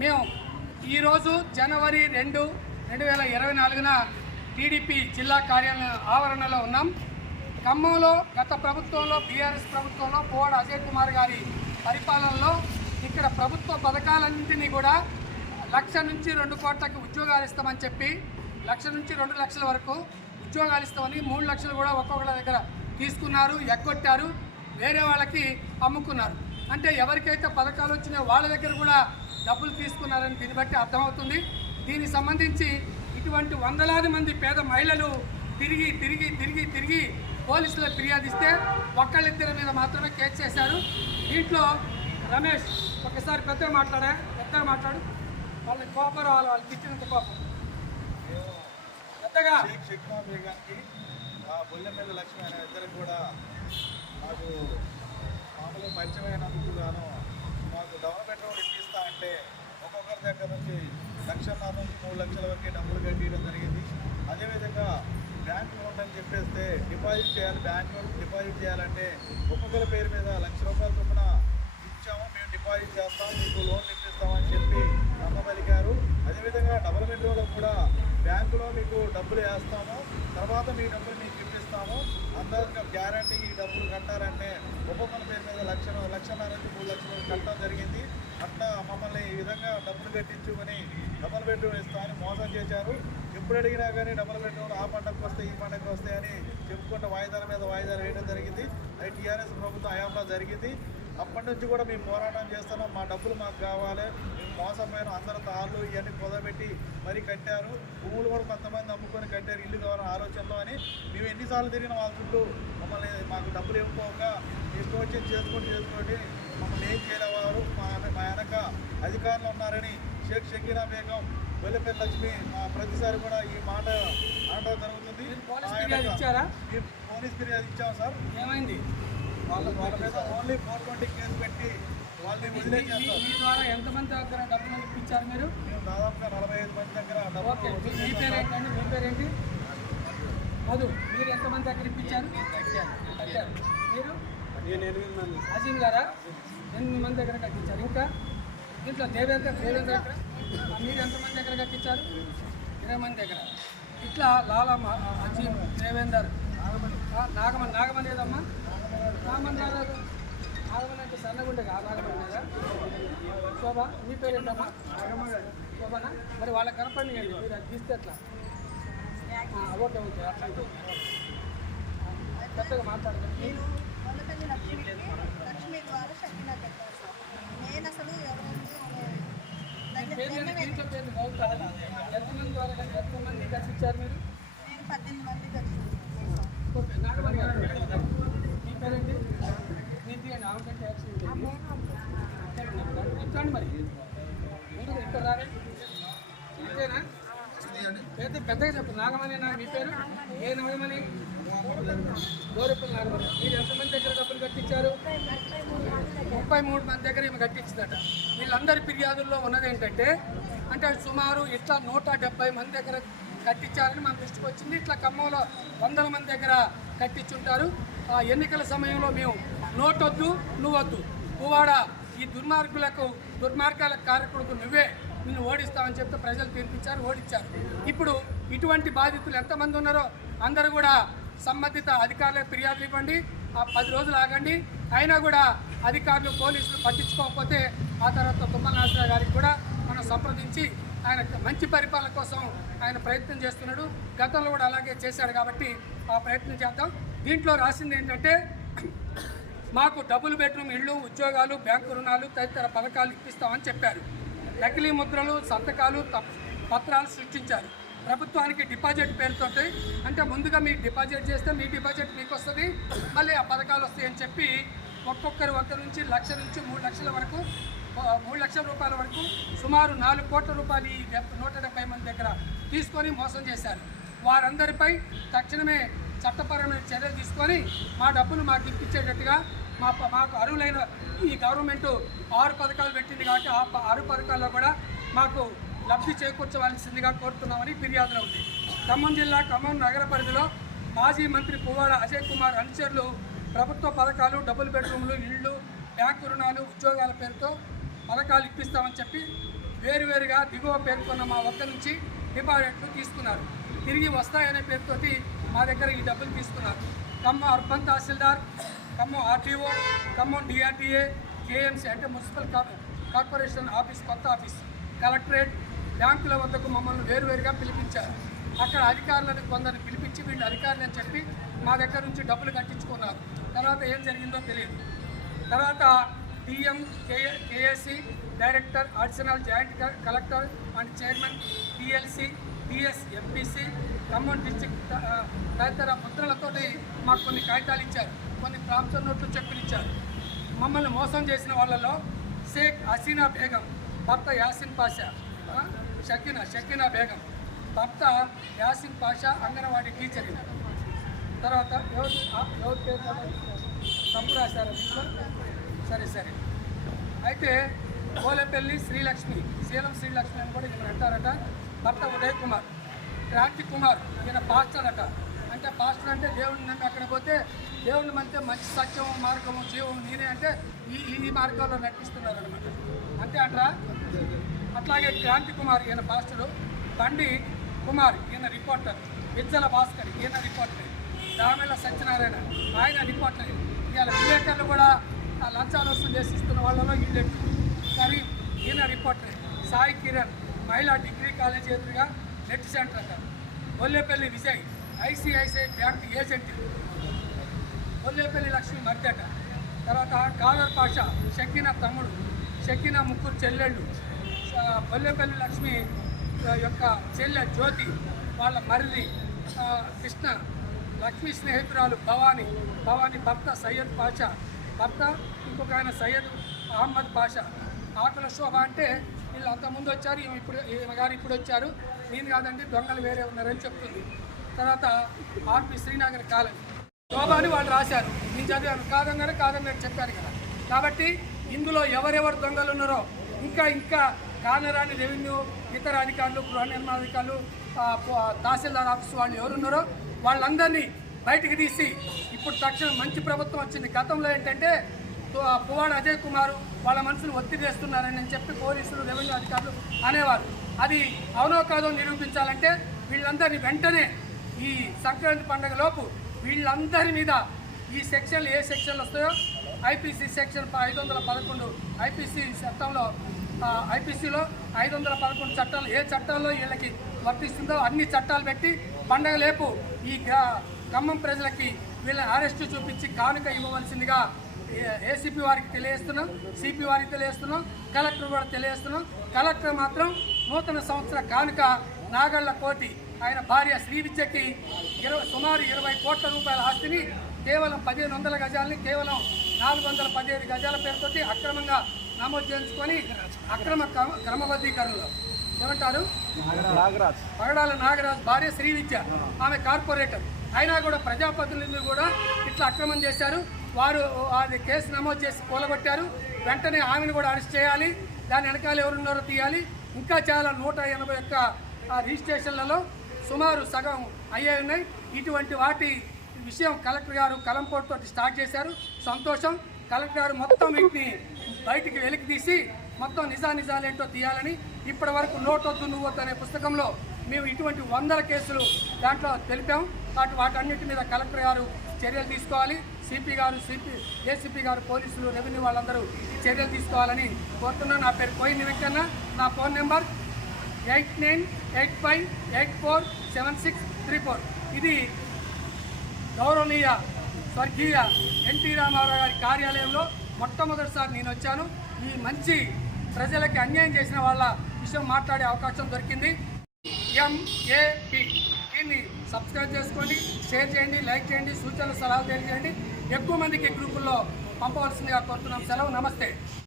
మేము ఈరోజు జనవరి రెండు రెండు వేల ఇరవై నాలుగున టీడీపీ జిల్లా కార్యాలయం ఆవరణలో ఉన్నాం. ఖమ్మంలో గత ప్రభుత్వంలో బీఆర్ఎస్ ప్రభుత్వంలో పోవాడ అజయ్ కుమార్ గారి పరిపాలనలో ఇక్కడ ప్రభుత్వ పథకాలన్నింటినీ కూడా లక్ష నుంచి రెండు కోట్లకి ఉద్యోగాలు ఇస్తామని చెప్పి లక్ష నుంచి రెండు లక్షల వరకు ఉద్యోగాలు ఇస్తామని మూడు లక్షలు కూడా ఒక్కొక్కళ్ళ దగ్గర తీసుకున్నారు ఎగ్గొట్టారు వేరే వాళ్ళకి అమ్ముకున్నారు. అంటే ఎవరికైతే పథకాలు వచ్చినాయో వాళ్ళ దగ్గర కూడా డబ్బులు తీసుకున్నారని దీన్ని బట్టి అర్థమవుతుంది. దీనికి సంబంధించి ఇటువంటి వందలాది మంది పేద మహిళలు తిరిగి తిరిగి తిరిగి తిరిగి పోలీసులకు ఫిర్యాదు ఇస్తే ఒక్కళ్ళిద్దరి మీద మాత్రమే కేసు చేశారు దీంట్లో రమేష్ ఒకసారి పెద్ద మాట్లాడా? పెద్దగా మాట్లాడు. వాళ్ళకి కోపం రావాలి వాళ్ళకి ఇచ్చినంత కోపం. పెద్దగా. లక్ష్మి అనే ఇద్దరు కూడా మాకు మామూలుగా పరిచయం అయినందుకు గాను మాకు డెవలప్మెంట్ రోడ్ అంటే ఒక్కొక్కరి దగ్గర నుంచి లక్షన్నర నుంచి మూడు లక్షల వరకు డబ్బులు కట్టియడం జరిగింది. అదేవిధంగా బ్యాంక్ నోట్ అని చెప్పేస్తే డిపాజిట్ చేయాలి బ్యాంక్ నోట్ డిపాజిట్ చేయాలంటే ఒక్కొక్కరి పేరు మీద లక్ష రూపాయల చొప్పున ఇచ్చాము మేము డిపాజిట్ చేస్తాం మీకు లోన్ ఇప్పిస్తామని చెప్పి నమ్మబలికారు అదేవిధంగా డబుల్ బెడ్రూమ్లో కూడా బ్యాంకులో మీకు డబ్బులు వేస్తాము తర్వాత మీ డబ్బులు మీకు ఇప్పిస్తాము. అందరికీ గ్యారంటీ ఈ డబ్బులు కట్టారంటే ఒక్కొక్కరి పేరు మీద లక్ష లక్షన్నర నుంచి మూడు లక్షలు కట్టడం జరిగింది. అట్లా మమ్మల్ని ఈ విధంగా డబ్బులు కట్టించుకొని డబుల్ బెడ్రూమ్ ఇస్తామని మోసం చేశారు. ఎప్పుడు అడిగినా కానీ డబుల్ బెడ్రూమ్ ఆ పండగకు వస్తాయి ఈ పండగకు వస్తాయి అని చెప్పుకుంటే వాయిదాల మీద వాయిదాలు వేయడం జరిగింది. అది టీఆర్ఎస్ ప్రభుత్వం హయాంలో జరిగింది. అప్పటి నుంచి కూడా మేము పోరాటం చేస్తున్నాం. మా డబ్బులు మాకు కావాలి. మేము మోసపోయిన అందరు తాళ్ళు ఇవన్నీ కుదబెట్టి మరీ కట్టారు. భూములు కూడా కొంతమంది అమ్ముకొని కట్టారు. ఇల్లు కావాలని ఆలోచనలో అని మేము ఎన్నిసార్లు తిరిగిన వాళ్ళ చుట్టూ. మమ్మల్ని మాకు డబ్బులు ఇవ్వకపోక ఇష్టం వచ్చి చేసుకోండి చేసుకోండి. మమ్మల్ని ఏం చేయలేవారు. మా మా వెనక అధికారులు ఉన్నారని షేక్ షకీనా బేగం వెల్లపల్లి లక్ష్మి మా ప్రతిసారి కూడా ఈ మాట అనడం జరుగుతుంది. పోలీస్ ఫిర్యాదు ఇచ్చాం సార్. ఏమైంది? వాళ్ళ వాళ్ళ మీద ఓన్లీ ఫోర్ ట్వంటీ కేసు పెట్టి వాళ్ళని మీ- ద్వారా ఎంతమంది దగ్గర డబ్బులు ఇప్పించారు మీరు? మేము దాదాపుగా నలభై ఐదు మంది దగ్గర ఓకే మీ- పేరు ఏంటండి మీ పేరేంటి? మధు మీరు ఎంతమంది దగ్గర ఇప్పించారు? కట్టారు. మీరు? నేను ఎనిమిది మంది. అజీం గారా? ఎనిమిది మంది దగ్గర కట్టించారు. ఇంకా? దీంట్లో దేవేంద్ర దేవేంద్ర దగ్గర? మీరు ఎంతమంది దగ్గర కట్టించారు? ఇరవై మంది దగ్గర. ఇట్లా లాలా మ- అజీం దేవేందర్ ఆ, నాగమణి నాగమణి ఏదమ్మా? నాగమణి రాలేదు నాగమణి అంటే సన్నగుండే ఆ నాగమణి లేదా శోభ మీ పేరు ఏంటమ్మా? శోభనా? మరి వాళ్ళకి కనపడి మీరు అది తీస్తే ఎట్లా? ఓకే ఓకే అట్లా పెద్దగా మాట్లాడకండి. లక్ష్మికి లక్ష్మి ద్వారా నేను అసలు ఎవరు ఎంతమంది ద్వారా కానీ ఎంతమంది కట్టించారు మీరు నేను పద్దెనిమిది మంది కలిసి ఓకే నాగమణి గారు మీ పేరేంటి నీ తీయండి ఆమె కంటే యాక్సిడెంట్ అయింది. కూర్చోండి మరి ముందుకు ఇక్కడ రారే ఇంతేనా పెద్ద పెద్దగా చెప్పు నాగమణి నా మీ పేరు? ఏ నాగమణి? గోరెప్పల నాగమణి. మీరు ఎంతమంది దగ్గర డబ్బులు కట్టించారు? ముప్పై మూడు మంది దగ్గర ఈమె కట్టించిందట. వీళ్ళందరి ఫిర్యాదుల్లో ఉన్నది ఏంటంటే అంటే సుమారు ఇట్లా నూట డెబ్బై మంది దగ్గర కట్టించారని మన దృష్టికి వచ్చింది. ఇట్లా ఖమ్మంలో వందల మంది దగ్గర కట్టించుంటారు. ఆ ఎన్నికల సమయంలో మేము నోటొద్దు నువ్వొద్దు. పువ్వాడ ఈ దుర్మార్గులకు దుర్మార్గాల కారకుడుకు నువ్వే నిన్ను ఓడిస్తామని చెప్తే ప్రజలు తీర్పిచ్చారు ఓడించారు ఇప్పుడు ఇటువంటి బాధితులు ఎంతమంది ఉన్నారో అందరూ కూడా సంబంధిత అధికారులకు ఫిర్యాదులు ఇవ్వండి ఆ పది రోజులు ఆగండి. అయినా కూడా అధికారులు పోలీసులు పట్టించుకోకపోతే ఆ తర్వాత తుమ్మల నాసరావు గారికి కూడా మనం సంప్రదించి ఆయన మంచి పరిపాలన కోసం ఆయన ప్రయత్నం చేస్తున్నాడు. గతంలో కూడా అలాగే చేశాడు కాబట్టి ఆ ప్రయత్నం చేద్దాం. దీంట్లో రాసింది ఏంటంటే మాకు డబుల్ బెడ్రూమ్ ఇళ్ళు ఉద్యోగాలు బ్యాంకు రుణాలు తదితర పథకాలు ఇప్పిస్తామని చెప్పారు. నకిలీ ముద్రలు సంతకాలు పత్రాలు సృష్టించారు. ప్రభుత్వానికి డిపాజిట్ పేరుతోటి అంటే ముందుగా మీరు డిపాజిట్ చేస్తే మీ డిపాజిట్ మీకు వస్తుంది మళ్ళీ ఆ పథకాలు వస్తాయని చెప్పి ఒక్కొక్కరు వద్ద నుంచి లక్ష నుంచి మూడు లక్షల వరకు మూడు లక్షల రూపాయల వరకు సుమారు నాలుగు కోట్ల రూపాయలు ఈ నూట డెబ్బై మంది దగ్గర తీసుకొని మోసం చేశారు. వారందరిపై తక్షణమే చట్టపరమైన చర్యలు తీసుకొని మా డబ్బులు మాకు ఇప్పించేటట్టుగా మా మాకు అరువులైన ఈ గవర్నమెంట్ ఆరు పథకాలు పెట్టింది కాబట్టి ఆ ఆరు పథకాల్లో కూడా మాకు లబ్ధి చేకూర్చవలసిందిగా కోరుతున్నామని ఫిర్యాదులో ఉంది. ఖమ్మం జిల్లా ఖమ్మం నగర పరిధిలో మాజీ మంత్రి పువ్వాడ అజయ్ కుమార్ అనుచరులు ప్రభుత్వ పథకాలు డబుల్ బెడ్రూమ్లు ఇళ్ళు బ్యాంకు రుణాలు ఉద్యోగాల పేరుతో పథకాలు ఇప్పిస్తామని చెప్పి వేరువేరుగా దిగువ పేర్కొన్న మా వద్ద నుంచి డిపాజిట్లు తీసుకున్నారు. తిరిగి వస్తాయనే పేరుతోటి మా దగ్గర ఈ డబ్బులు తీసుకున్నారు. ఖమ్మం అర్బన్ తహసీల్దార్ Khammam RTO Khammam DRTA KMC అంటే మున్సిపల్ కార్పొరేషన్ ఆఫీస్ కొత్త ఆఫీస్ కలెక్టరేట్ బ్యాంకుల వద్దకు మమ్మల్ని వేరువేరుగా పిలిపించారు. అక్కడ అధికారులను కొందరిని పిలిపించి వీళ్ళు అధికారులు అని చెప్పి మా దగ్గర నుంచి డబ్బులు కట్టించుకున్నారు. తర్వాత ఏం జరిగిందో తెలియదు. తర్వాత DM KA KAC director additional joint collector and chairman TLC TS MPC Khammam district తదితర ముద్రలతోటి మాకు కొన్ని కాగితాలు ఇచ్చారు. కొన్ని ప్రాంతం నోట్లు చెప్పులు ఇచ్చారు. మమ్మల్ని మోసం చేసిన వాళ్ళలో షేక్ హసీనా బేగం భర్త యాసిన్ పాషా షకీనా షకీనా బేగం భర్త యాసిన్ పాషా అంగన్వాడీ టీచర్ తర్వాత ఎవరు ఎవరి పేరు తప్పు రాశారు సరే సరే అయితే కోలపల్లి శ్రీలక్ష్మి శీలం శ్రీలక్ష్మి అని కూడా ఇక్కడ అంటారట. భర్త ఉదయ్ కుమార్. క్రాంతి కుమార్ ఈయన పాస్టర్ అట. అంటే పాస్టర్ అంటే దేవుడిని నమ్మి అక్కడ పోతే దేవుడిని అంటే మంచి సత్యం మార్గము జీవం నేనే అంటే ఈ ఈ మార్గాల్లో నటిస్తున్నారు అనమాట అంతే అంటారా? అట్లాగే క్రాంతి కుమార్ ఈయన పాస్టరు బండి కుమార్ ఈయన రిపోర్టర్ విజ్జల భాస్కర్ ఈయన రిపోర్టర్ దామెల సత్యనారాయణ ఆయన రిపోర్టర్ ఇవాళ విలేకరులు కూడా ఆ లంచాలు వసూలు చేసి వాళ్ళలో వీళ్ళు కానీ ఈయన రిపోర్టర్ సాయి కిరణ్ మహిళా డిగ్రీ కాలేజ్ ఎదురుగా నెట్ సెంటర్ అంటారు. Ollepalli Vijay ICICI bank agent Ollepalli Lakshmi మర్దట. తర్వాత కాదర్ పాషా షకీనా తమ్ముడు షకీనా ముగ్గురు చెల్లెళ్ళు. ఆ, బొల్లేపల్లి లక్ష్మి యొక్క చెల్లె జ్యోతి వాళ్ళ మరిది కృష్ణ లక్ష్మి స్నేహితురాలు భవానీ. భవానీ భర్త సయ్యద్ పాషా. భర్త ఇంకొక ఆయన సయ్యద్ అహ్మద్ పాషా. ఆకుల శోభ అంటే వీళ్ళు అంతకుముందు వచ్చారు ఇప్పుడు ఈమె గారు ఇప్పుడు వచ్చారు. నేను కాదండి దొంగలు వేరే ఉన్నారని చెప్తుంది. తర్వాత ఆర్పి శ్రీనగర్ కాలనీ. శోభాని వాళ్ళు రాశారు. నేను చదివాను. కాదన్నారు కాదన్నారు చెప్పాను కదా. కాబట్టి ఇందులో ఎవరెవరు దొంగలు ఉన్నారో ఇంకా ఇంకా కానరాని రెవెన్యూ ఇతర అధికారులు గృహ నిర్మాణ అధికారులు తహసీల్దార్ ఆఫీస్ వాళ్ళు ఎవరున్నారో వాళ్ళందరినీ బయటికి తీసి ఇప్పుడు తక్షణం మంచి ప్రభుత్వం వచ్చింది. గతంలో ఏంటంటే పువ్వాడ అజయ్ కుమార్ వాళ్ళ మనసును ఒత్తిడి వేస్తున్నారని చెప్పి పోలీసులు రెవెన్యూ అధికారులు అనేవారు. అది అవునో కాదో నిరూపించాలంటే వీళ్ళందరినీ వెంటనే ఈ సంక్రాంతి పండుగ లోపు వీళ్ళందరి మీద ఈ సెక్షన్లు ఏ సెక్షన్లు వస్తాయో ఐపీసీ సెక్షన్ ఐదు వందల పదకొండు ఐపీసీ చట్టంలో ఐపీసీలో ఐదు వందల పదకొండు చట్టాలు ఏ చట్టాల్లో వీళ్ళకి వర్తిస్తుందో అన్ని చట్టాలు పెట్టి పండగ లేపు ఈ ఖమ్మం ప్రజలకి వీళ్ళని అరెస్టు చూపించి కానుక ఇవ్వవలసిందిగా ఏసీపీ వారికి తెలియజేస్తున్నాం సిపి వారికి తెలియజేస్తున్నాం కలెక్టర్ కూడా తెలియజేస్తున్నాం. కలెక్టర్ మాత్రం నూతన సంవత్సర కానుక నాగళ్ళ కోటి. ఆయన భార్య శ్రీ విద్యకి ఇరవై సుమారు ఇరవై కోట్ల రూపాయల ఆస్తిని కేవలం పదిహేను వందల గజాలని కేవలం నాలుగు వందల పదిహేను గజాల పేరుతోటి అక్రమంగా నమోదు చేయించుకొని అక్రమ క్రమ- క్రమబద్ధీకరణలో ఏమంటారు? పగడాల నాగరాజ్ భార్య శ్రీ విద్య ఆమె కార్పొరేటర్. అయినా కూడా ప్రజాప్రతినిధులు కూడా ఇట్లా అక్రమం చేశారు. వారు అది కేసు నమోదు చేసి కూలగొట్టారు. వెంటనే ఆమెను కూడా అరెస్ట్ చేయాలి. దాని వెనకాల ఎవరున్నారో తీయాలి. ఇంకా చాలా నూట ఎనభై ఒక్క ఆ, రిజిస్ట్రేషన్లలో సుమారు సగం అయ్యే ఉన్నాయి. ఇటువంటి వాటి విషయం కలెక్టర్ గారు కలంపోటు తోటి స్టార్ట్ చేశారు. సంతోషం. కలెక్టర్ గారు మొత్తం వీటిని బయటికి వెలికి తీసి మొత్తం నిజా నిజాలేంటో తీయాలని ఇప్పటి వరకు నోటొద్దు నువ్వొద్దు అనే పుస్తకంలో మేము ఇటువంటి వందల కేసులు దాంట్లో తెలిపాం. వాటి వాటన్నిటి మీద కలెక్టర్ గారు చర్యలు తీసుకోవాలి. సిపి గారు సిపి ఏసీపీ గారు పోలీసులు రెవెన్యూ వాళ్ళందరూ చర్యలు తీసుకోవాలని కోరుతున్నా నా పేరు కోయిని వెంకన్న నా phone number eight nine eight five eight four seven six three four. ఇది గౌరవనీయ స్వర్గీయ ఎన్టీ రామారావు గారి కార్యాలయంలో మొట్టమొదటిసారి నేను వచ్చాను. ఈ మంచి ప్రజలకి అన్యాయం చేసిన వాళ్ళ విషయం మాట్లాడే అవకాశం దొరికింది. ఎంఏపి. దీన్ని సబ్స్క్రైబ్ చేసుకోండి షేర్ చేయండి లైక్ చేయండి సూచనలు సలహాలు తెలియజేయండి. ఎక్కువ మందికి గ్రూపుల్లో పంపవలసిందిగా కోరుతున్నాం. సెలవు నమస్తే.